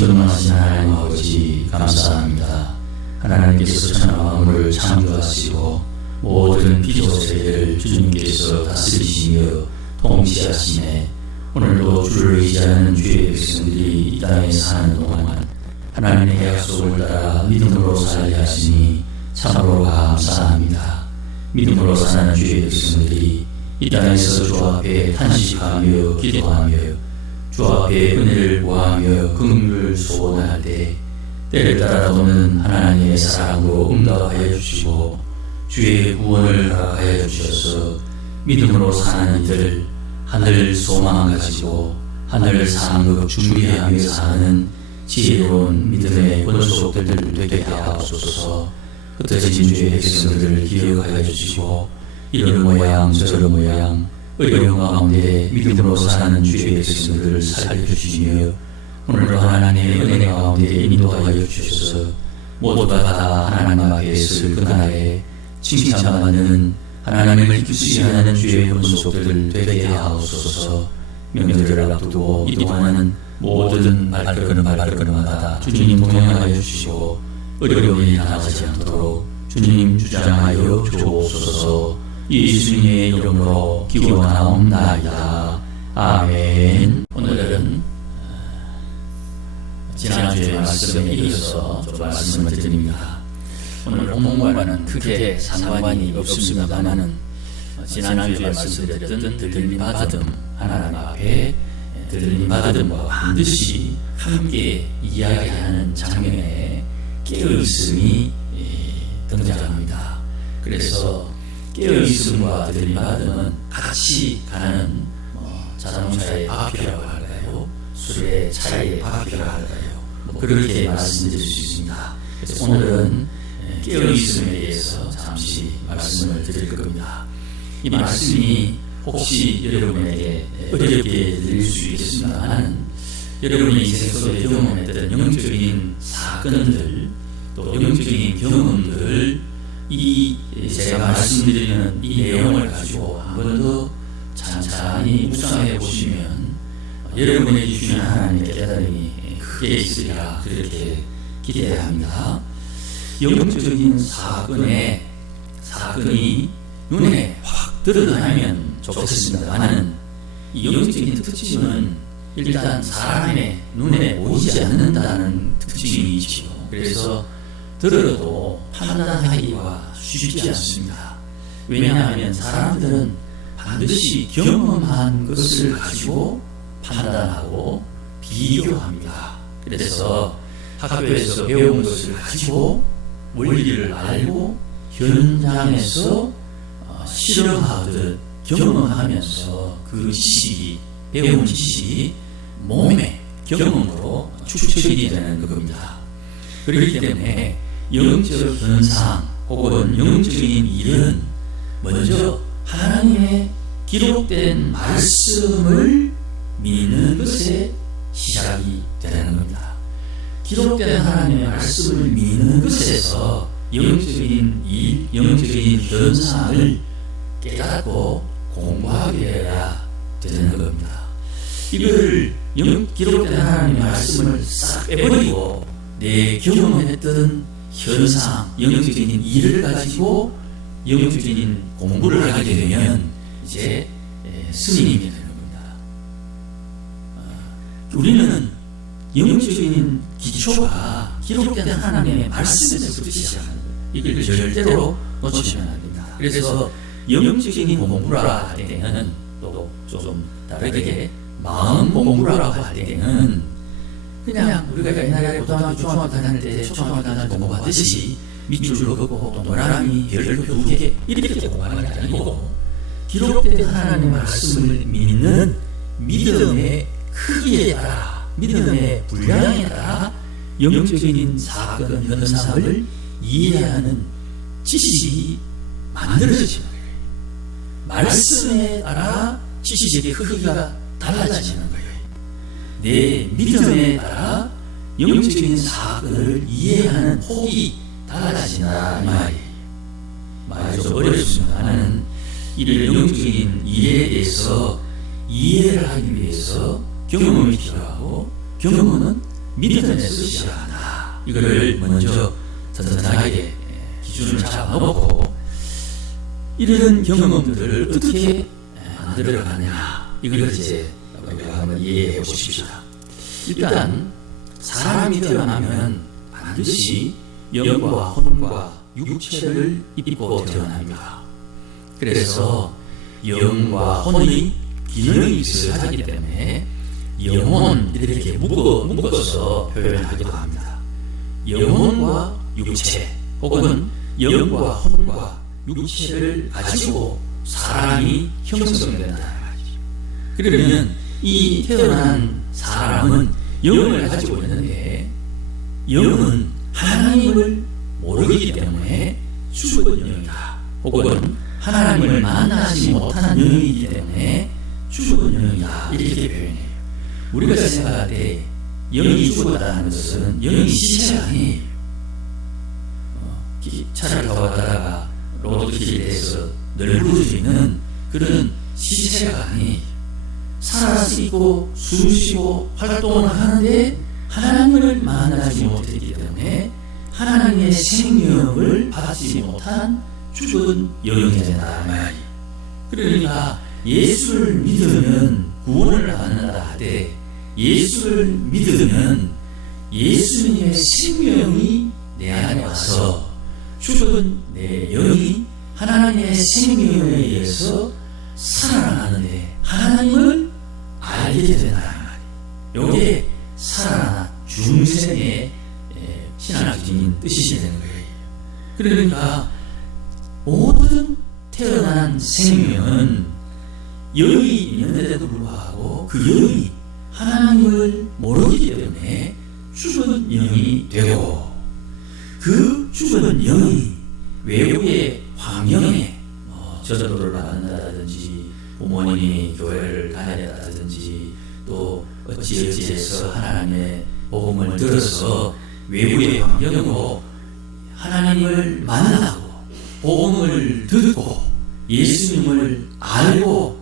전능하신 하나님 아버지 감사합니다. 하나님께서 천하와 만물을 창조하시고 모든 피조세계를 주님께서 다스리시며 통치하시네. 오늘도 주를 의지하는 주의 백성들이 이 땅에 사는 동안 하나님의 약속을 따라 믿음으로 살게 하시니 참으로 감사합니다. 믿음으로 사는 주의 백성들이 이 땅에서 주 앞에 탄식하며 기도하며 주 앞에 은혜를 구하며 긍휼을 소원할 때 때를 따라 오는 하나님의 사랑으로 응답하여 주시고 주의 구원을 허락하여 주셔서 믿음으로 사는 이들 하늘 소망 가지고 하늘 상급 준비하며 사는 지혜로운 믿음의 권속들 되게 하옵소서. 흩어진 주의 백성들을 기억하여 주시고 이런 모양 저런 모양 어려운 가운데 믿음으로 사는 주의 백성들을 살려주시며 오늘도 하나님의 은혜 가운데 인도하여 주셔서 모두가 다 하나님 앞에 설 그날에 칭찬받는 하나님을 기쁘시게 하는 주의 권속들 되게 하옵소서. 명절을 앞두고 이동하는 모든 발걸음마다 주님 동행하여 주시고 어려움이 나가지 않도록 주님 주장하여 주옵소서. 예수님의 이름으로 기도하옵나이다. 아멘. 오늘은 지난주의 말씀에 이어서 좀 말씀을 드립니다. 오늘 본문과는 크게 상관이 없습니다만은 지난주에 말씀드렸던 들림받음, 하나님 앞에 들림받음과 반드시 함께 이야기하는 장면에 깨어있음이 등장합니다. 그래서 깨어있음과 들림받음은 같이 가는 자동차의 바퀴라고 할까요? 술의 차의 바퀴라고 할까요? 그렇게 말씀드릴 수 있습니다. 그래서 오늘은 깨어있음에 대해서 잠시 말씀을 드릴 겁니다. 이 말씀이 혹시 여러분에게 어렵게 들릴 수 있겠습니다만 여러분의 인생 속에 경험했던 영적인 사건들 또 영적인 경험들 이 제가 말씀드리는 이 내용을 가지고 한 번 더 찬찬히 묵상해 보시면 여러분에게 주시는 하나님의 깨달음이 크게 있으리라 그렇게 기대합니다. 영적인 사건이 눈에 확 드러나면 좋겠습니다만은 이 영적인 특징은 일단 사람의 눈에 보이지 않는다는 특징이 있죠. 그래서 들어도 판단하기가 쉽지 않습니다. 왜냐하면 사람들은 반드시 경험한 것을 가지고 판단하고 비교합니다. 그래서 학교에서 배운 것을 가지고 원리를 알고 현장에서 실험하듯 경험하면서 그 지식이 배운 지식이 몸의 경험으로 축적이 되는 겁니다. 그렇기 때문에 영적 현상 혹은 영적인 일은 먼저 하나님의 기록된 말씀을 믿는 것에 시작이 되는 겁니다. 기록된 하나님의 말씀을 믿는 것에서 영적인 일, 영적인 현상을 깨닫고 공부하게 해야 되는 겁니다. 이걸 기록된 하나님의 말씀을 싹 빼버리고 내 경험했던 현상, 영적인 일을 가지고 영적인 공부를 하게 되면 이제 스님이 되는 겁니다. 우리는 영적인 기초가 기록된 하나님의 말씀에서부터 시작합니다. 이걸 절대로 놓치면 안 됩니다. 그래서 영적인 공부라 할 때는 또 좀 다르게 마음 공부라고 할 때는 그냥 우리가 옛날에 고등학교 중학교 다닐 때 초등학교 다닐 때 공부하듯이 밑줄 긋고 또 노란이 별표 2개 이렇게 공부하는 게 아니고 기록된 하나님의 말씀을 믿는 믿음의 크기에 따라 믿음의 분량에 따라 영적인 사건 현상을 이해하는 지식이 만들어지는 거예요. 말씀에 따라 지식의 크기가 달라지는 거예요. 내 믿음에 따라 영적인 사건을 이해하는 폭이 달라진다 이 말이에요. 말이 좀 어렵습니다만 이를 영적인 일에 대해서 이해를 하기 위해서 경험이 필요하고 경험은 믿음에서 시작한다. 이거를 먼저 든든하게 기준을 잡아놓고 이런 경험들을 어떻게 만들어가느냐, 이걸 이제 우리가 한번 이해해 보십시다. 일단 사람이 태어나면 반드시 영과 혼과 육체를 입고 태어납니다. 그래서 영과 혼이 기능이 비슷하기 때문에 영혼 이렇게 묶어서 표현하기도 합니다. 영혼과 육체 혹은 영과 혼과 육체를 가지고 사람이 형성된다 말이죠. 그러면 이 태어난 사람은 영을 가지고 있는데 영은 하나님을 모르기 때문에 죽은 영이다, 혹은 하나님을 만나지 못한 영이기 때문에 죽은 영이다, 이렇게 표현해요. 우리가 생각할 때 영이 죽었다는 것은 영이 시체가 아니에요. 차를 타고 가다가 로드킬에서 널브러져 있는 그런 시체가 아니에요. 살아서 있고 숨쉬고 활동을 하는데 하나님을 만나지 못했기 때문에 하나님의 생명을 받지 못한 죽은 영이 된다 말이에요. 그러니까 예수를 믿으면 구원을 받는다 하되, 예수를 믿으면 예수님의 생명이 내 안에 와서 죽은 내 영이 하나님의 생명에 의해서 살아나는데 하나님을 알게 된다 말이에요. 이게 살아나 중생의 신학적인 뜻이 되는 거예요. 그러니까 모든 태어난 생명은 영이 있는데도 불구하고 그 영이 하나님을 모르기 때문에 죽은 영이 되고, 그 죽은 영이 외부의 환경에 저주를 받는다든지 부모님이 교회를 다녔다든지 또 어찌어찌해서 하나님의 복음을 들어서 외부의 환경으로 하나님을 만나고 복음을 듣고 예수님을 알고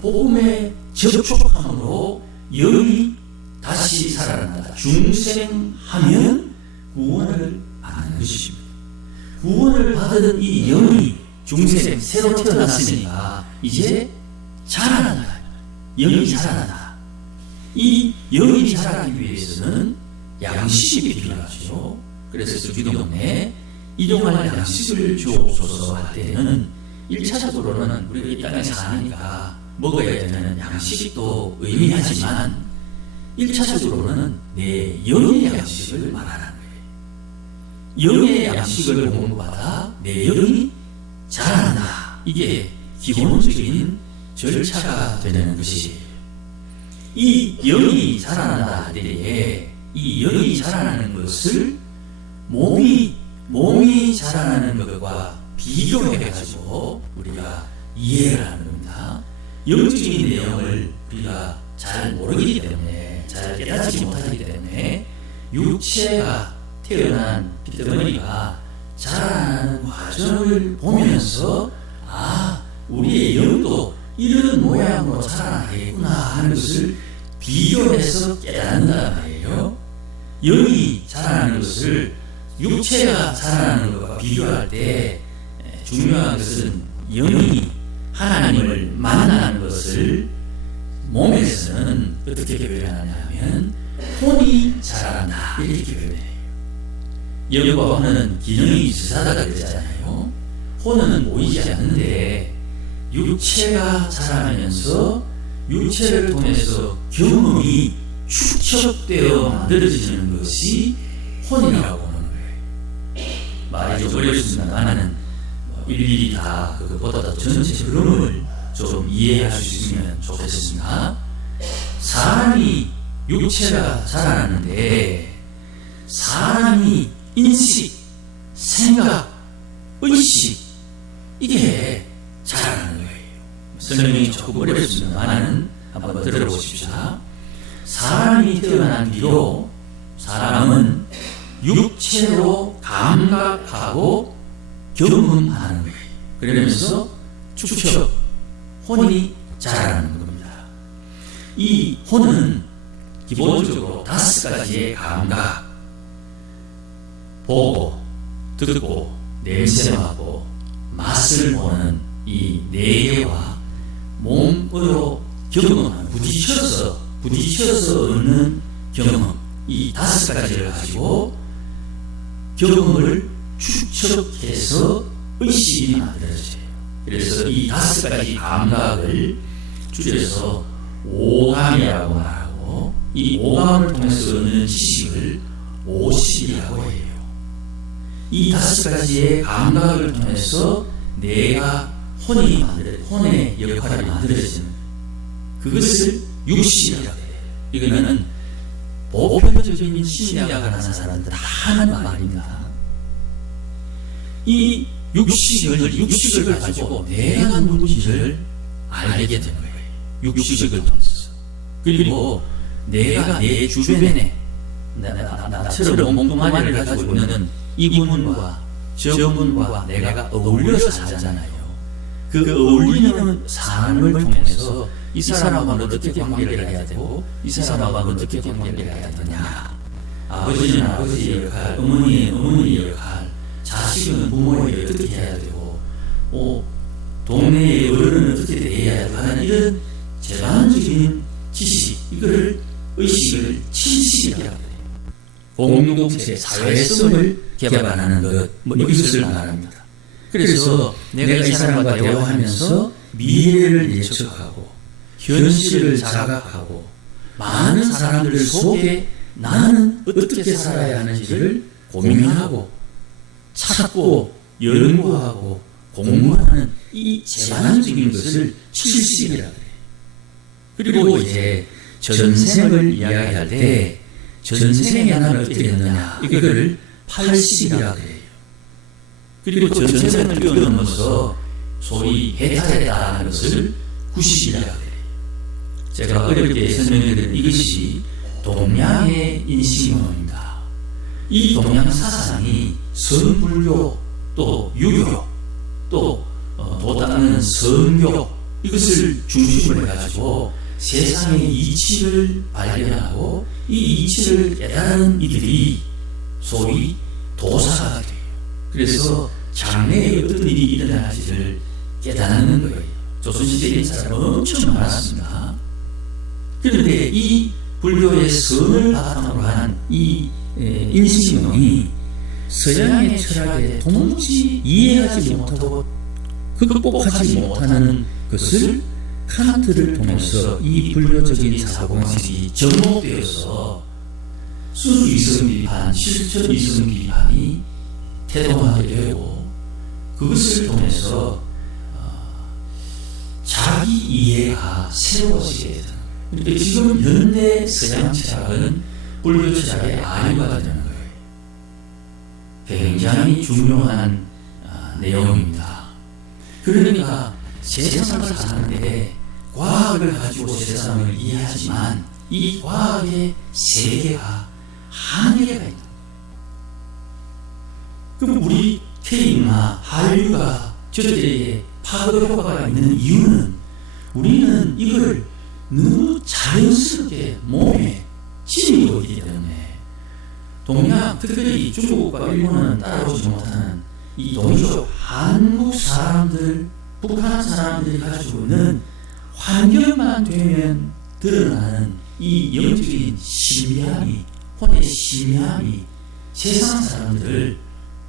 복음에 접촉함으로 영이 다시 살아난다. 중생하면 구원을 받는 것입니다. 구원을 받은 이 영이 중생 새로 태어났으니까 이제 자라난다. 영이 자라난다. 이 영이 자라기 위해서는 양식이 필요하죠. 그래서 주기도문에 일용할 양식을 주옵소서 할 때는 1차적으로는 우리가 이 땅에 사니까 먹어야 되는 양식도 의미하지만 1차적으로는 내 영의 양식을 말하는 거예요. 영의 양식을 공부받아 내 영이 자란다. 이게 기본적인 절차가 되는 것이에요. 이 영이 자라난다 하되 이 영이 자라나는 것을 몸이 자라나는 것과 비교해가지고 우리가 이해를 하는 겁니다. 영적인 내용을 우리가 잘 모르기 때문에, 잘 깨닫지 못하기 때문에 육체가 태어난 핏덩어리가 자라나는 과정을 보면서 우리의 영도 이런 모양으로 자라나겠구나 하는 것을 비교해서 깨닫는다 말이에요. 영이 자라나는 것을 육체가 자라나는 것과 비교할 때 중요한 것은 영이 하나님을 만나는 것을 몸에서는 어떻게 표현하냐면 혼이 자란다 이렇게 표현해요. 영과 혼은 기능이 비슷하다고 그랬잖아요. 혼은 보이지 않는데 육체가 자라면서 육체를 통해서 경험이 축적되어 만들어지는 것이 혼이라고 하는 거예요. 말이 좀 어렵습니다만은 일일이 다 그것보다 전체 흐름을 좀 이해할 수 있으면 좋겠습니다. 사람이 육체가 자라나는데 사람이 인식, 생각, 의식 이게 자라나는 거예요. 설명이 조금 어렵습니다만 한번 들어보십시다. 사람이 태어난 뒤로 사람은 육체로 감각하고 경험하는 거예요. 그러면서 축적, 혼이 자라나는 겁니다. 이 혼은 기본적으로 5가지의 감각, 보고, 듣고, 냄새하고 맛을 보는 이 4개와 몸으로 경험하는, 부딪혀서 얻는 경험, 이 5가지를 가지고 경험을 축적해서 의식이 만들어져요. 그래서 이 5가지 감각을 줄여서 오감이라고 말하고, 이 오감을 통해서 얻는 지식을 오식이라고 해요. 이 5가지의 감각을 통해서 내가 혼의 역할이 만들어지는 그것을 육식이라고 해요. 이거는 보편적인 심리학을 하는 사람들 다 하는 말입니다. 이 육식을 가지고 내가 누군지를 알게 되는 거예요. 육식을 통해서. 그리고 내가 내 주변에 나처럼 몽둥아리를 가지고 있는 이분과 저분과 내가 어울려서 살잖아요. 그 어울리는 삶을 통해서 이 사람하고는 어떻게 관계를 해야 되고, 이 사람하고는 어떻게 관계를 해야 되냐. 아버지는 아버지의 역할, 어머니의 어머니의 역할, 자식은 부모의 어떻게 해야 되고, 동네의 어른은 어떻게 대해야 되고 하는 이런 전반적인 지식, 이거를 의식을 친식이라고 해요. 공동체, 사회성을 개발하는 것, 이것을 말합니다. 그래서 내가 이 사람과 대화하면서 미래를 예측하고 현실을 자각하고 많은 사람들 속에 나는 어떻게 살아야 하는지를 고민하고 찾고 연구하고 공부하는 이 제반적인 것을 칠식이라고 해요. 그리고 이제 전생을 이야기할 때 전생에 나는 어떻게 됐느냐, 이거를 팔식이라고 해요. 그리고 전생을 뛰어넘어서 소위 해탈했다는 것을 구식이라고 해요. 제가 어렵게 설명드린 이것이 동양의 인식론입니다. 이 동양 사상이 선불교, 또 유교, 또 도닦는 선교, 이것을 중심으로 해가지고 세상의 이치를 발견하고 이 이치를 깨달은 이들이 소위 도사가 돼요. 그래서 장래에 어떤 일이 일어날지를 깨닫는 거예요. 조선시대에 사람은 엄청 많았습니다. 그런데 이 불교의 선을 바탕으로 한 이 인식론이 서양의 철학에 도무지 이해하지 못하고 극복하지 못하는 것을 칸트를 통해서 이 불교적인 사고방식이 접목되어서 순수 이성 비판, 실천 이성 비판이 태동하게 되고, 그것을 통해서 자기 이해가 새로워지게 되는 거예요. 그러니까 지금 현대 서양 철학은 불교 철학의 아유가 되는 거예요. 굉장히 중요한 내용입니다. 그러니까 세상을 사는데 과학을 가지고 세상을 이해하지만 이 과학의 세계가 한계가 있다. 그럼 우리 K나 한류가 저들에게 파급 효과가 있는 이유는 우리는 이걸 너무 자연스럽게 몸에 지니고 있기 때문에 동양, 특별히 중국과 일본은 따라오지 못하는 이 동족, 한국 사람들, 북한 사람들이 가지고 있는 환경만 되면 드러나는 이 영적인 심미함이, 혼의 심미함이 세상 사람들을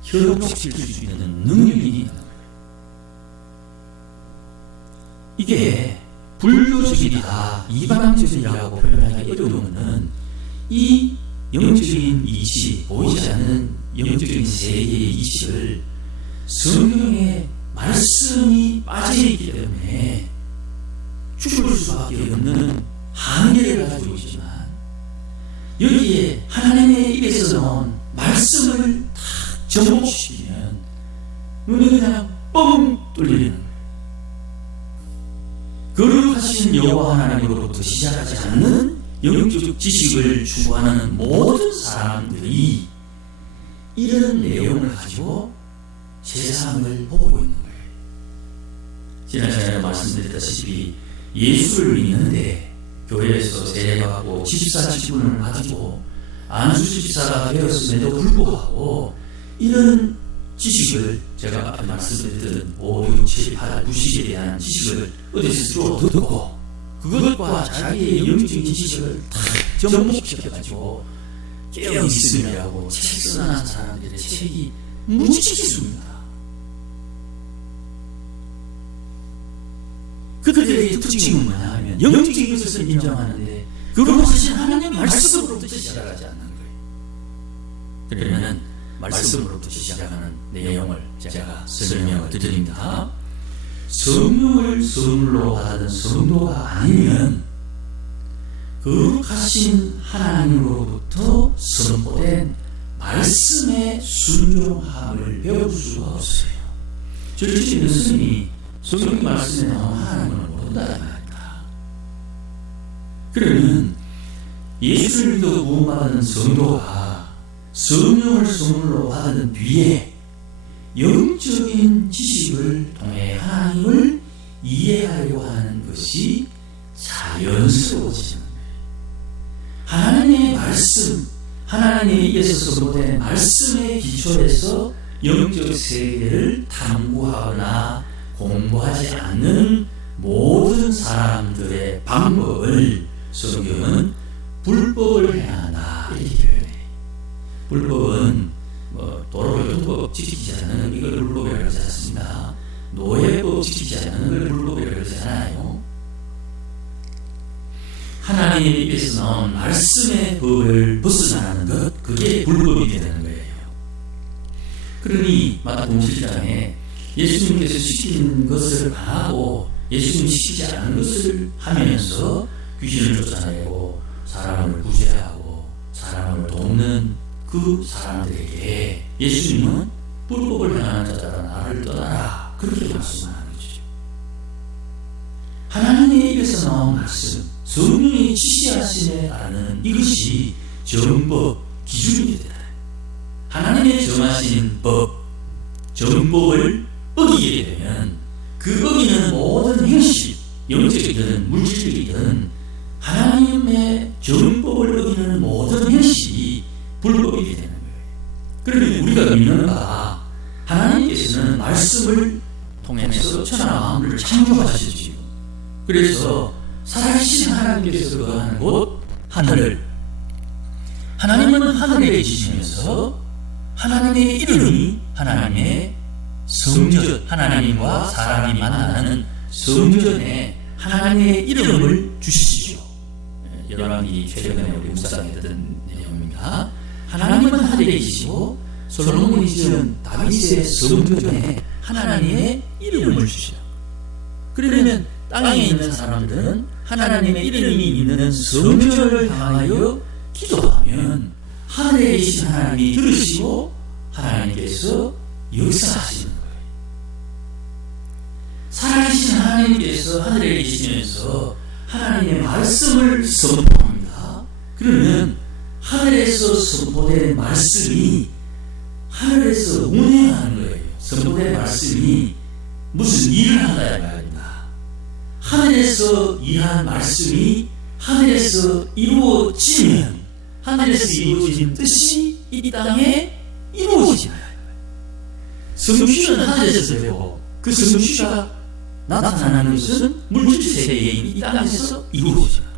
현혹시킬 수 있는 능력이 있는 거예요. 이게 불교적이다, 이방적이라고 표현하기 어려우면 이 영적인 이치, 보이지 않는 영적인 세계의 이치를 성경의 말씀이 빠져있기 때문에 죽을 수밖에 없는 한계를 가지고 있지만, 여기에 하나님의 입에서 나온 말씀을 탁 접목시키면 눈이 그냥 뻥 뚫리는 거예요. 거룩하신 여호와 하나님으로부터 시작하지 않는 영적 지식을 추구하는 모든 사람들이 이런 내용을 가지고 세상을 보고 있는 거예요. 지난 시간에 말씀드렸다시피 예수를 믿는데 교회에서 세례받고 집사 직분을 가지고 안수 집사가 되었음에도 불구하고 이런 지식을 제가 앞에 말씀드렸던 5, 6, 7, 8, 9식에 대한 지식을 어디서 주워 듣고 그것과 자기의 영적인 지식을 다 접목시켜가지고 깨어있음이라고 책 써난 사람들의 책이 무지겠습니다. 그들의 특징은 뭐냐 하면 영적인 것을 인정하는데 그걸 사실 하나님 말씀으로부터 시작하지 않는 거예요. 그러면 말씀으로부터 시작하는 내용을 제가 설명을 드립니다. 성령을 선물로 받은 성도가 아니면 거룩하신 하나님으로부터 선포된 말씀의 순종함을 배울 수가 없어요. 절대 있는 스님이 성경 말씀에 나온 하나님을 모른다 말입니다. 그러면 예수를 믿어 구원받은 성도가 성령을 선물로 받은 뒤에 영적인 지식을 통해 하나님을 이해하려고 하는 것이 자연스러워지는 거예요. 하나님의 말씀, 하나님에게서 선포된 말씀의 기초에서 영적 세계를 탐구하거나 공부하지 않는 모든 사람들의 방법을 성경은 불법을 행한다 이렇게 표현해요. 불법은 도로교통법 지키지 않는 이걸 불법이라고 하지 않습니다. 노예법 지키지 않는 걸 불법이라고 하지 않아요. 하나님의 입에서 나온 말씀의 법을 벗어나는 것, 그게 불법이 되는 거예요. 그러니 마태복음 7장에 예수님께서 시킨 것을 안 하고 예수님이 시키지 않은 것을 하면서 귀신을 쫓아내고 사람을 구제하고 사람을 돕는 그 사람들에게 예수님은 불법을 행하는 자들아 나를 떠나라 그렇게 말씀하는 거죠. 하나님의 입에서 나온 말씀, 성령이 지시하심에 따르는 이것이 정법, 기준이 되다. 하나님의 정하신 법, 정법을 어기게 되면 그 어기는 모든 행실, 영적이든 물질이든 하나님의 정법을 어기는 모든 행실이 불법이 되는 거예요. 그러면 우리가 믿는 바 하나님께서는 말씀을 통해서 천하와 만물을 창조하시지요. 그래서 살아계신 하나님께서 거하는 곳 하늘, 하나님은 하늘에 계시면서 하나님의 이름이 하나님의 성전, 하나님과 사람이 만나는 성전에 하나님의 이름을 주시죠. 열왕기 최근에 우리 묵상했던 내용입니다. 하나님은 하늘에 계시고 솔로몬이 지은 다윗의 성전에 하나님의 이름을 주시죠. 그러면 땅에 있는 사람들은 하나님의 이름이 있는 성전을 향하여 기도하면 하늘에 계신 하나님이 들으시고 하나님께서 역사하시는 거예요. 살아계신 하나님께서 하늘에 계시면서 하나님의 말씀을 선포합니다. 그러면 하늘에서 선포된 말씀이 하늘에서 운행하는 거예요. 선포된 말씀이 무슨 일을 한다 이 말입니다. 하늘에서 일한 말씀이 하늘에서 이루어지면 하늘에서 이루어진 뜻이 이 땅에 이루어지나요? 성취는 하늘에서 되고 그 성취가 나타나는 것은 물질세계인 이 땅에서 이루어져요.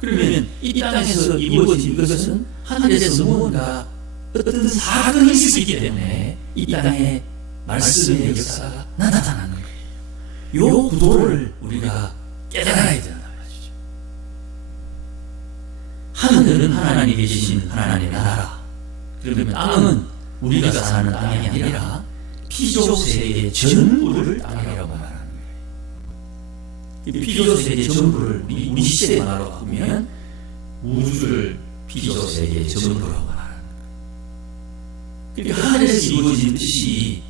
그러면 이 땅에서 이루어진 것은 하늘에서 무언가 어떤 사건이 있기 때문에 이 땅에 말씀의 역사가 나타나는 거예요. 이 구도를 우리가 깨달아야 된다 말이죠. 하늘은 하나님이 계신 하나님의 나라. 그러면 땅은 우리가 사는 땅이 아니라 피조세계 전부를 땅이라고 말하는 거예요. 피조세계 전부를 우리 시대의 말로 바꾸면 우주를 피조세계 전부라고 말하는 거예요. 그러니까 하늘에서 이루어진 뜻이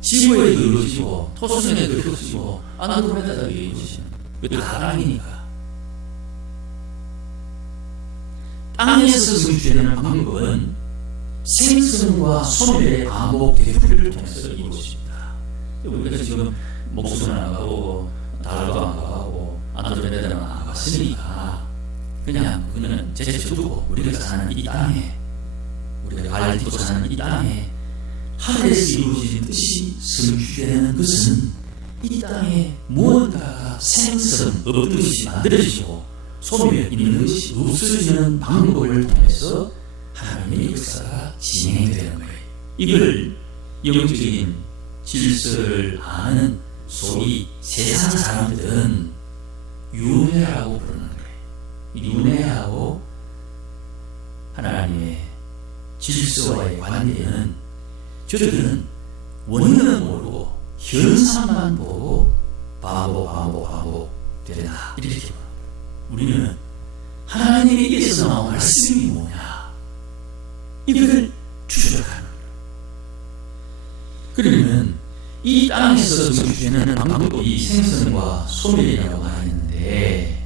지구에도 이루어지고 토성에도 이루어지고 안드로메다도 이루어지는 거예요. 다 땅이니까. 땅에서 성취되는 방법은 생성과 소멸의 반복 되풀이를 통해서 이루어집니다. 우리가 지금 목숨을 나가고 달도 안 가고 안드로메다는 안 갔으니까 그냥 그거는 제쳐두고 우리가 사는 이 땅에, 우리가 발 딛고 사는 이 땅에 하늘에서 이루어진 뜻이 성취되는 것은 이 땅에 무언가가 생성 없던 것이 만들어지고 소멸 있는 것이 없어지는 방법을 통해서 하나님의 역사가 진행되는 거예요. 이걸 영적인 질서를 아는 소위 세상 사람들은 윤회라고 부르는 거예요. 윤회하고 하나님의 질서와의 관계는 저들은 원인은 모르고 현상만 보고 바보 되나 이렇게 보는. 우리는 하나님에게서 나온 말씀이 뭐냐 이걸 추적하는 거예요. 그러면 이 땅에서 성취되는 방법이 생성과 소멸이라고 하는데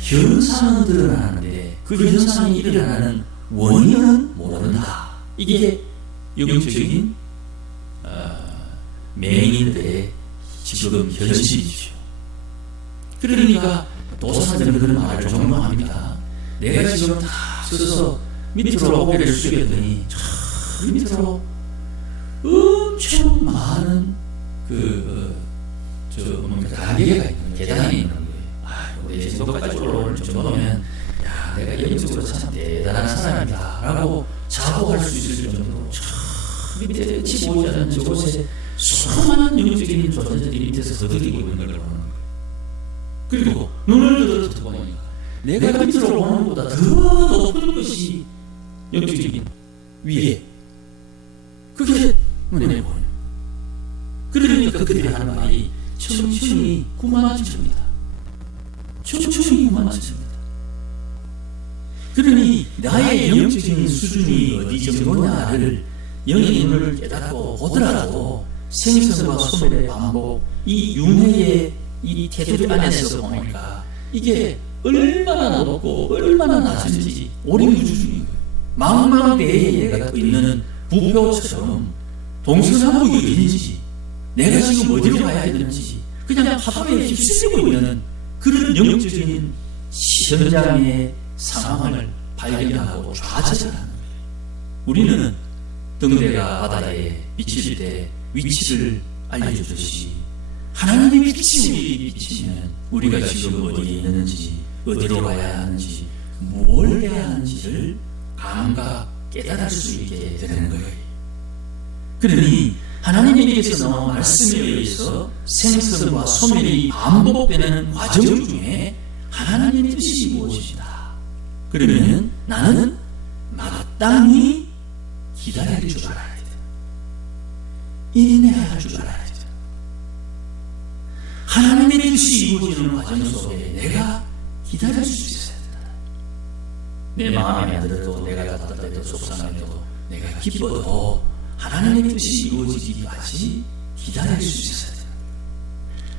현상은 드러나는데 그 현상이 일어나는 원인은 모른다. 이게 영적인 맹인들의 지금 현실이죠. 그러니까 도사들은 그런 말을 종종 합니다. 내가 지금 다 서서 밑으로 고개를 숙였더니 저 밑으로 엄청 많은 단계가 있는 계단이 있는 거예요. 우리 제주도까지 올라오는 정도면 야, 내가 영적으로 참 대단한 사람이다 라고 자부할 수 있을 정도로 저 밑에 치 보이지 않는 저곳에 수많은 영적인 존재들이 밑에서 거들리고 있는 걸 보는 거예요. 그리고 눈을 들어 보니까 내가 밑으로 오는 것보다 더 높은 것이 영적인 위에 그게 눈에 보여요. 그러니까 그들이 하는 말이 천천히 구만천입니다. 천천히 구만천입니다. 그러니 나의 영적인 수준이 어디 정도냐를 영의 눈을 깨닫고 보더라도 생성과 소멸의 반복, 이 윤회의 이 테두리 안에서 보니까 이게 얼마나 높고 얼마나 낮은지 오리무중인 거예요. 망망대해에 내가 떠 있는 부표처럼 동서남북이 어딘지 내가 지금 어디로 가야 되는지 그냥 파도에 휩쓸리고 있는 그런 영적인 현장의 상황을 발견하고 좌절하는 거예요. 우리는 등대가 바다에 비칠 때 위치를 알려주듯이 하나님의 빛이 비치면 우리가 지금 어디에 있는지 어디로 가야 하는지 뭘 해야 하는지를 감각 깨달을 수 있게 되는 거예요. 그러니 하나님에게서 나온 말씀에 의해서 생성과 소멸이 반복되는 과정 중에 하나님의 뜻이 무엇이다. 그러면 나는 마땅히 기다릴 줄 알아야 돼. 인내할 줄 알아야 돼. 하나님의 뜻이 이루어지는 과정 속에 내가 기다릴 수 있어야 된다. 내 마음에 안 들어도 내가 답답해도 속상해도 내가 기뻐도 하나님의 뜻이 이루어지기까지 기다릴 수 있어야 된다.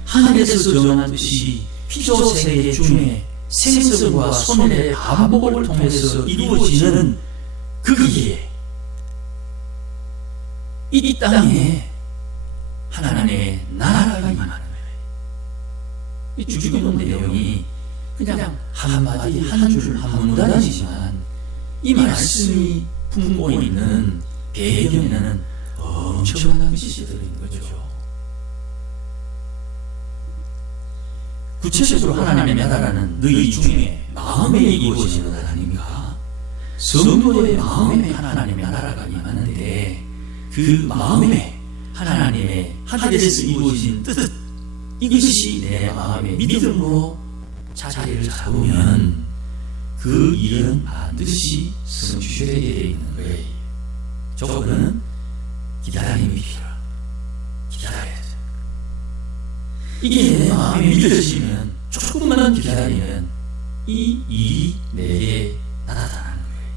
하늘에서 정한 뜻이 피조세계 중에 생성과 소멸의 반복을 통해서 이루어지는 거기에 이 땅에 하나님의 나라가 임하는 거예요. 이 주기도문 내용이 그냥 한마디 한줄 한 문단이지만 이 말씀이 품고 있는 배경에는 엄청난 뜻이 들어있는 거죠. 구체적으로 하나님의 나라는 너희 중에 마음에 이루어지는 나라입니까? 성도의 마음에 하나님의 나라가 임하는데 그 마음에 하나님의 하늘에서 이루어진 뜻 이것이 내 마음의 믿음으로 자리를 잡으면 그 일은 반드시 성취되게 되어 있는 거예요. 조건은 기다림이 필요하다. 기다려야 돼. 이게 내 마음에 믿어지면 조금만 기다리면 이 일이 내게 나타나는 거예요.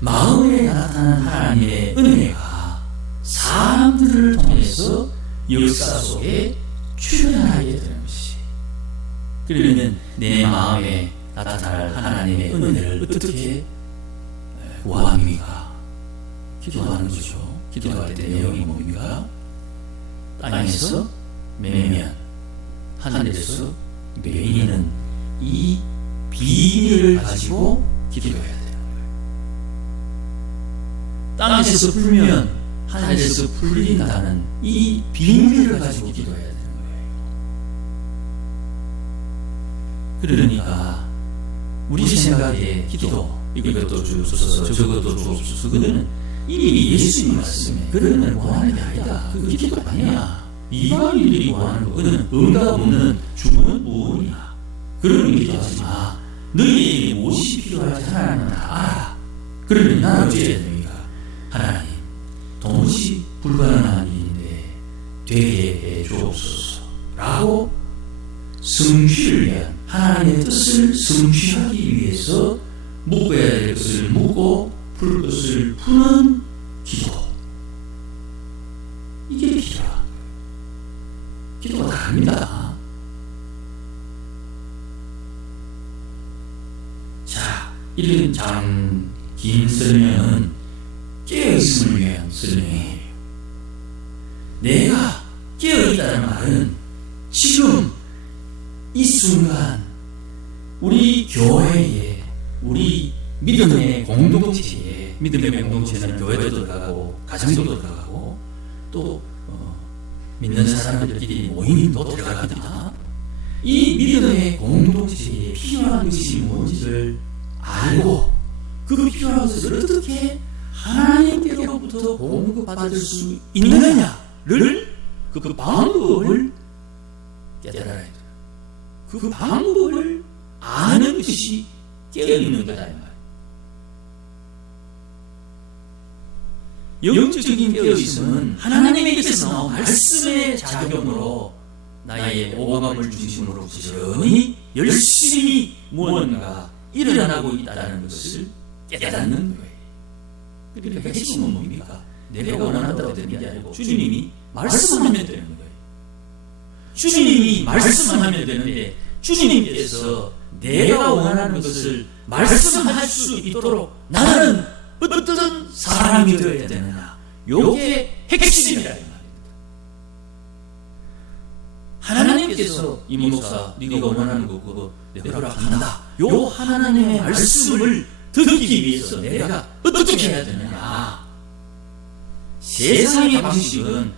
마음에 나타나는 하나님의 은혜가 사람들을 통해서 역사 속에 출현하게 되는 것이. 그러면 내 마음에 나타날 하나님의 은혜를 어떻게 구합니까? 기도하는 거죠. 기도할 때 내용이 뭡니까? 땅에서 매면 하늘에서 맹인은 이 비밀을 가지고 기도해야 돼요. 땅에서 풀면 하늘에서 풀린다는 이 비밀을 가지고 기도해야 되는 거예요. 그러니까 우리 생각에 기도, 이것도 주옵소서 저것도 주옵소서, 그거는 이미 예수님 말씀에 그러면 원하는 게 아니다. 그 기도 아니야. 이방인들이 원하는 거, 그거는 응답 없는 주는 무언이야. 그런 기도하지 마. 너희에게 무엇이 필요할지 하나님은 다 알아. 그러면 나는 어찌해야 됩니까? 하나님, 도무지 불가능한 일인데 되게 해 주옵소서 라고 성취를 위한, 하나님의 뜻을 성취하기 위해서 묵어야 될 것을 묵고 풀 것을 푸는 기도. 이게 기도야. 기도가 다릅니다. 자, 이런 긴 설명은 깨어있음을 위한 설명이에요. 내가 깨어있다는 말은 지금 이 순간 우리 교회에, 우리 믿음의 공동체에, 믿음의 공동체는 교회도 들어가고 가정도 들어가고 또 믿는 사람들끼리 모임도 들어갑니다. 이 믿음의 공동체에 필요한 것이 뭔지를 알고 그 필요한 것을 어떻게 하나님께로부터 공급받을 수 있느냐를, 그 방법을 깨달아야 돼요. 그 방법을 아는 것이 깨어있는 거다. 영적인 깨어있음은 하나님에게서 나온 말씀의 작용으로 나의 오감을 중심으로 부지런히 열심히 무언가 일어나고 있다는 것을 깨닫는 거예요. 그러니까 핵심은 뭡니까? 내가 원한다고 되는 게 아니고 주님이 말씀하면 되는 거예요. 주님이 말씀하면 되는데 주님께서 내가 원하는 것을 말씀할 수 있도록 나는 어떤 사람이 되어야 되느냐, 요게 핵심이라 이 말입니다. 하나님께서 이 목사 네가 원하는 거 그거 내가 허락한다, 요 하나님의 말씀을 듣기 위해서 내가 어떻게 해야 되느냐. 세상의 방식은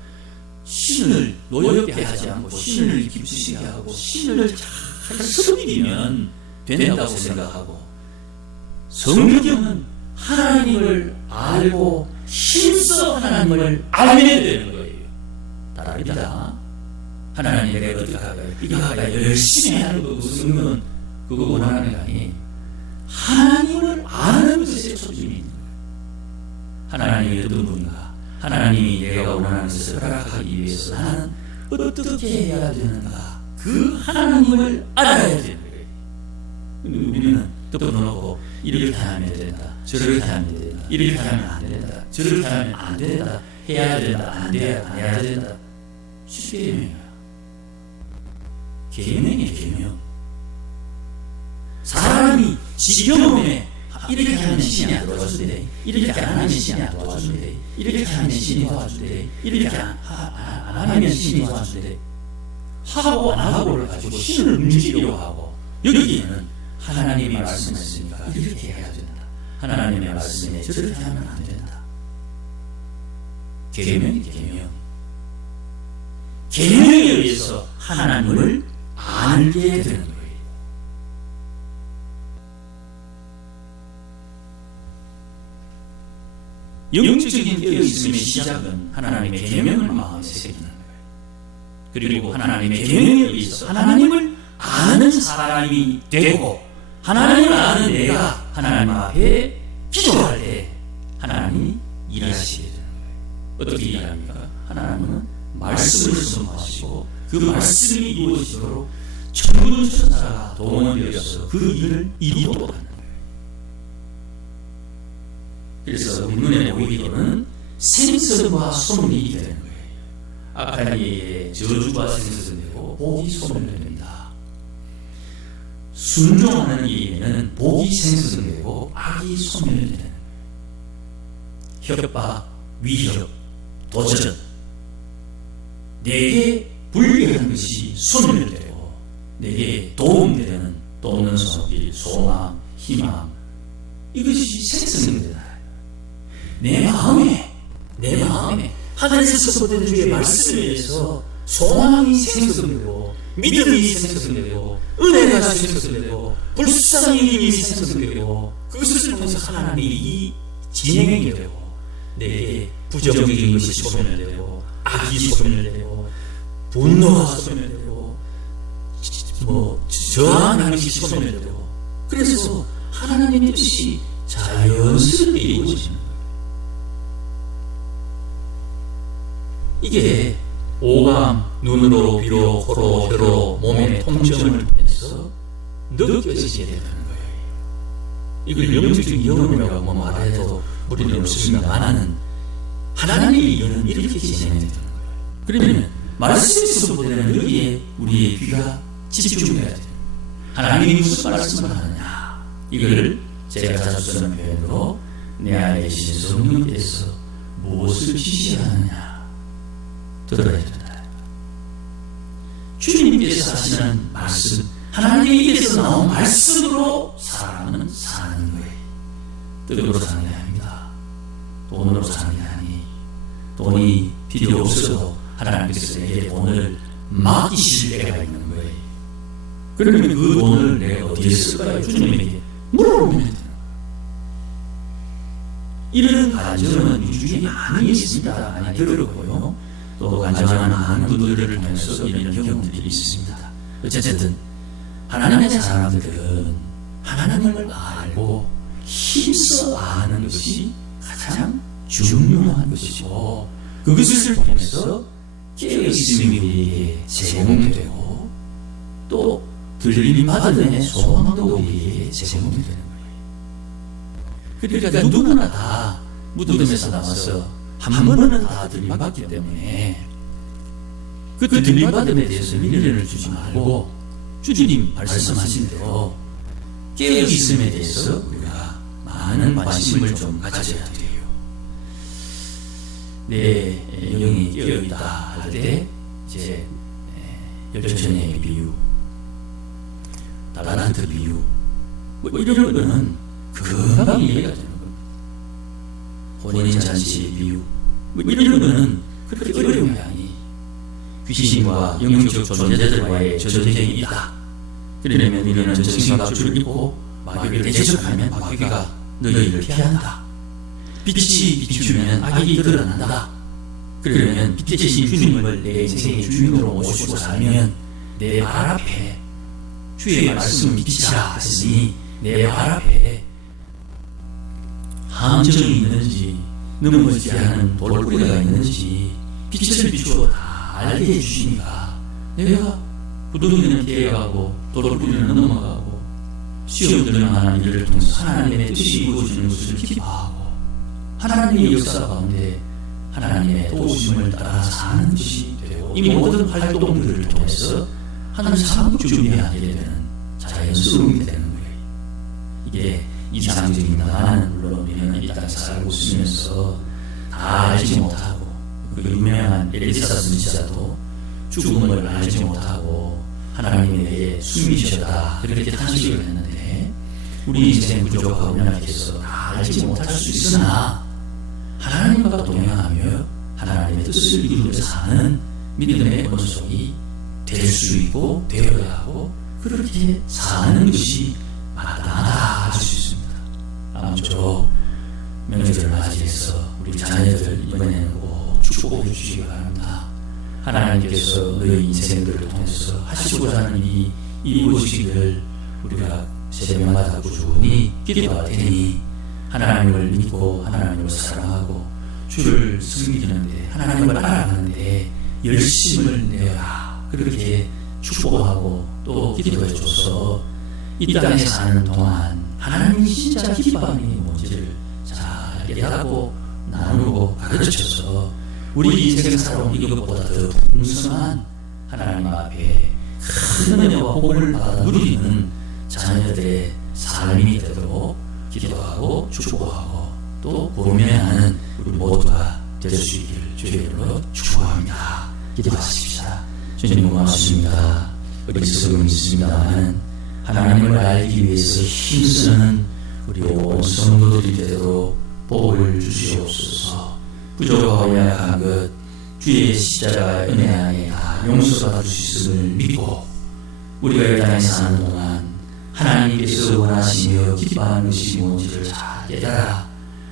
신을 노엽게 하지 않고 신을 기쁘시게 하고 신을 잘 섬기면 된다고 생각하고, 성경은 하나님을 알고 힘써 하나님을 알면 되는 거예요. 다릅니다. 하나님 내가 어떻게 할까요? 이거 내가 열심히 하는 거고 성경은 그거 원하는 게 아니, 하나님을 아는 것에 초점이 있는 거예요. 하나님이 어떤 분인가, 하나님이 내가 원하는 것을 허락하기 위해서 나는 어떻게 해야 되는가, 그 하나님을 알아야 되는 거예요. 근데 우리는 덮어놓고 이렇게 하면 된다, 저렇게 하면 된다, 이렇게 하면 안 된다, 저렇게 하면 안 된다, 해야 된다, 안 돼야 안 해야 된다. 쉽게 계명이에요. 계명. 사람이 지 경험에 이렇게 하면 신이 안 도와주대, 이렇게 안 하면 신이 안 도와주대, 이렇게 하면 신이 도와주대, 이렇게 안 하면 신이 도와주대, 하고 안 하고를 가지고 신을 움직이려고 하고, 여기에는 하나님이 말씀했으니까 이렇게 해야 된다, 하나님의 말씀에 저렇게 하면 안 된다. 계명이지, 계명. 계명에 의해서 하나님을 알게 되는 거예요. 영적인 깨어있음의 시작은 하나님의 계명을 마음에 새기는 거예요. 그리고 하나님의 계명에 의해서 하나님을 아는 사람이 되고, 하나님을 아는 내가 하나님 앞에 기도할 때 하나님이 일하시게 되는 거예요. 어떻게 일합니까? 하나님은 말씀을 선포하시고 그 말씀이 이루어지도록 천군 천사가 동원되어서 그 일을 이루도록 하는 거예요. 그래서 우리 눈에 보이기로는 생선과 소문이 되는 거예요. 악한 이의 저주가 생성되고 복이 소멸됩니다. 순종하는 이에는 복이 생성되고 악이 소멸되는 거예요. 협박, 위협, 도전, 내게 불리한 것이 소멸되고 내게 도움되는 돕는 손길, 소망, 희망, 이것이 생성이 되나요? 내 마음에 하늘에서 보낸 주의 말씀에 의해서 소망이 생성되고 믿음이 생성되고 은혜가 생성되고 불쌍히 생성되고 그것을 통해서 하나님이 이 진행이 되고 내게 부정적인 것이 소멸되고 악이 소멸되고 분노가 소멸되고 저항하는 것이 소멸되고 그래서 하나님의 뜻이 자연스럽게 이루어지는 거예요. 이게 오감, 눈으로, 귀로, 코로, 혀로 몸의 통증을 통해서 느껴지게 되는 거예요. 이걸 영적인 영혼이라고 말해도 무리는 없습니다만 하나님의 영은 이렇게 진행되는 거예요. 그러면 말씀에서 보내는 여기에 우리의 귀가 집중해야 돼요. 하나님이 무슨 말씀을 하느냐, 이걸 제가 자주 쓰는 표현으로 내 안에 계신 성령께서 무엇을 지시하느냐 들어야 된다. 주님께서 하시는 말씀, 하나님의 입에서 나온 말씀으로 사람은 사는 거예요. 뜻으로 사는 게 아닙니다. 돈으로 사는 게 아니, 돈이 필요 없어도 하나님께서 내게 돈을 맡기실 때가 있는 거예요. 그러면 그 돈을 내가 어디에 쓸까요? 주님에게 물어보면 되는 거예요. 이런 간증은 이 중에 많이 있습니다. 많이 들었고요. 또 간증하는 많은 분들을 통해서 이런 경험들이 있습니다. 어쨌든 하나님의 사람들은 하나님을 알고 힘써 아는 것이 가장 중요한 것이고 그것을 통해서 깨어있음이 우리에게 제공되고 또 들림받음의 소망도 우리에게 제공이 되는 거예요. 그러니까 누구나 다 무덤에서 나와서 한 번은 다 들림받기 때문에 그 들림받음에 대해서 미련을 주지 말고 주님 말씀하신 대로 깨어있음에 대해서 우리가 많은 관심을 좀 가져야 돼요. 내 영이 깨어있다 할 때 이제 열천의 비유, 달란트 비유 이런 거는 금방 이해가 되는 겁니다. 혼인잔치 비유 이런 거는 그렇게 어려운 게 아니. 귀신과 영적 존재들과의 전쟁이 있다. 그러면 우리는 전신갑주를 입고 마귀를 대적하면 마귀가 너희를 피한다. 빛이 비추면 악이 드러난다. 그러면 빛 대신 주님을 내 인생의 주인으로 모시고 살면 내 발 앞에 주의 말씀 빛이라 했으니 내 발 앞에 함정이 있는지 넘어지지 않은 돌뿌리가 있는지 빛을 비추어 다 알게 해주시니까 내가 부동이는 피해가고 돌뿌리는 넘어가고 시험 들만한 일을 통해서 하나님의 뜻이 이루어지는 것을 기뻐하고 하나님의 역사 가운데 하나님의 도우심을 따라 사는 것이 되고 이 모든 활동들을 통해서 하나님 상급 준비하게 되는 자연스러움이 되는 거예요. 이게 이상적입니다만 물론 우리는 이 땅에 살고 있으면서 다 알지 못하고 그 유명한 엘리사 선지자도 죽음을 알지 못하고 하나님이 내게 숨이 쉬었다 그렇게 탄식을 했는데 우리 인생 부족하고 하나님께서 다 알지 못할 수 있으나 하나님과 동행하며 하나님의 뜻을 이루며 사는 믿음의 원속이 될 수 있고 되어야 하고 그렇게 사는 것이 마땅하다 할 수 있습니다. 아무쪼록 명절을 맞이해서 우리 자녀들 이번에는 꼭 축복해 주시기 바랍니다. 하나님께서 너희 인생들을 통해서 하시고자 하는 일이 이루어지기를 우리가 새벽마다 꾸준히 기도할 테니 하나님을 믿고 하나님을 사랑하고 주를 섬기는데 하나님을 알아가는데 열심을 내라 그렇게 축복하고 또 기도해 줘서 이 땅에 사는 동안 하나님이 진짜 기뻐하는 게 뭔지를 잘 깨닫고 나누고 가르쳐서 우리 인생 살아온 이것보다 더 풍성한 하나님 앞에 큰 은혜와 복을 받아 누리는 자녀들의 삶이 되도록 기도하고 축복하고 또 고민하는 우리 모두가 될 수 있기를 주의 이름으로 축복합니다. 기도하십시다. 주님 고맙습니다. 어리석음이 있습니다만 하나님을 알기 위해서 힘쓰는 우리 온 성도들이 되도록 복을 주시옵소서. 부족하고 연약한 것 주의 십자가의 은혜 안에 다 용서받아 주셨음을 믿고 우리가 이 땅에 사는 동안 하나님께서 원하시며 기뻐하는 것이 뭔지를 잘 깨달아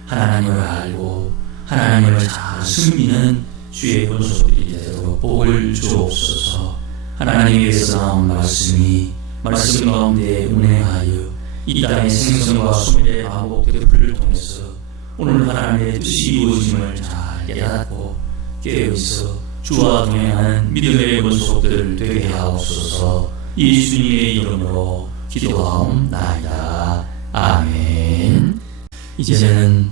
하나님을 알고 하나님을 잘 섬기는 주의 본소들이 되도록 복을 주옵소서. 하나님께서 나온 말씀 가운데 운행하여 이 땅의 생성과 소멸의 반복된 불을 통해서 오늘 하나님의 뜻이 이루어짐을 잘 깨닫고 깨어있어 주와 동행하는 믿음의 본속들 되게 하옵소서. 예수님의 이름으로 기도하옵나이다. 아멘. 이제는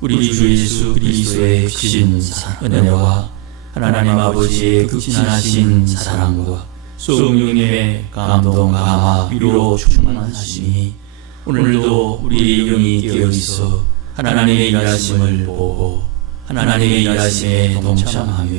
우리 주 예수 그리스도의 크신 은혜와 하나님 아버지의 극진하신 사랑과 성령님의 감동, 감화, 위로 충만하시니 오늘도 우리의 영이 깨어있어 하나님의 일하심을 보고 하나님의 일하심에 동참하며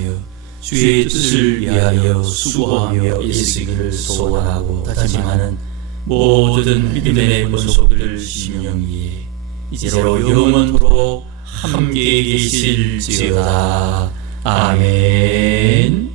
주의 뜻을 위하여 수고하며 애쓰기를 소원하고 다짐하는 모든 믿음의 본속들 심령이 이제로 영원토록 함께 계실지어다. 아멘.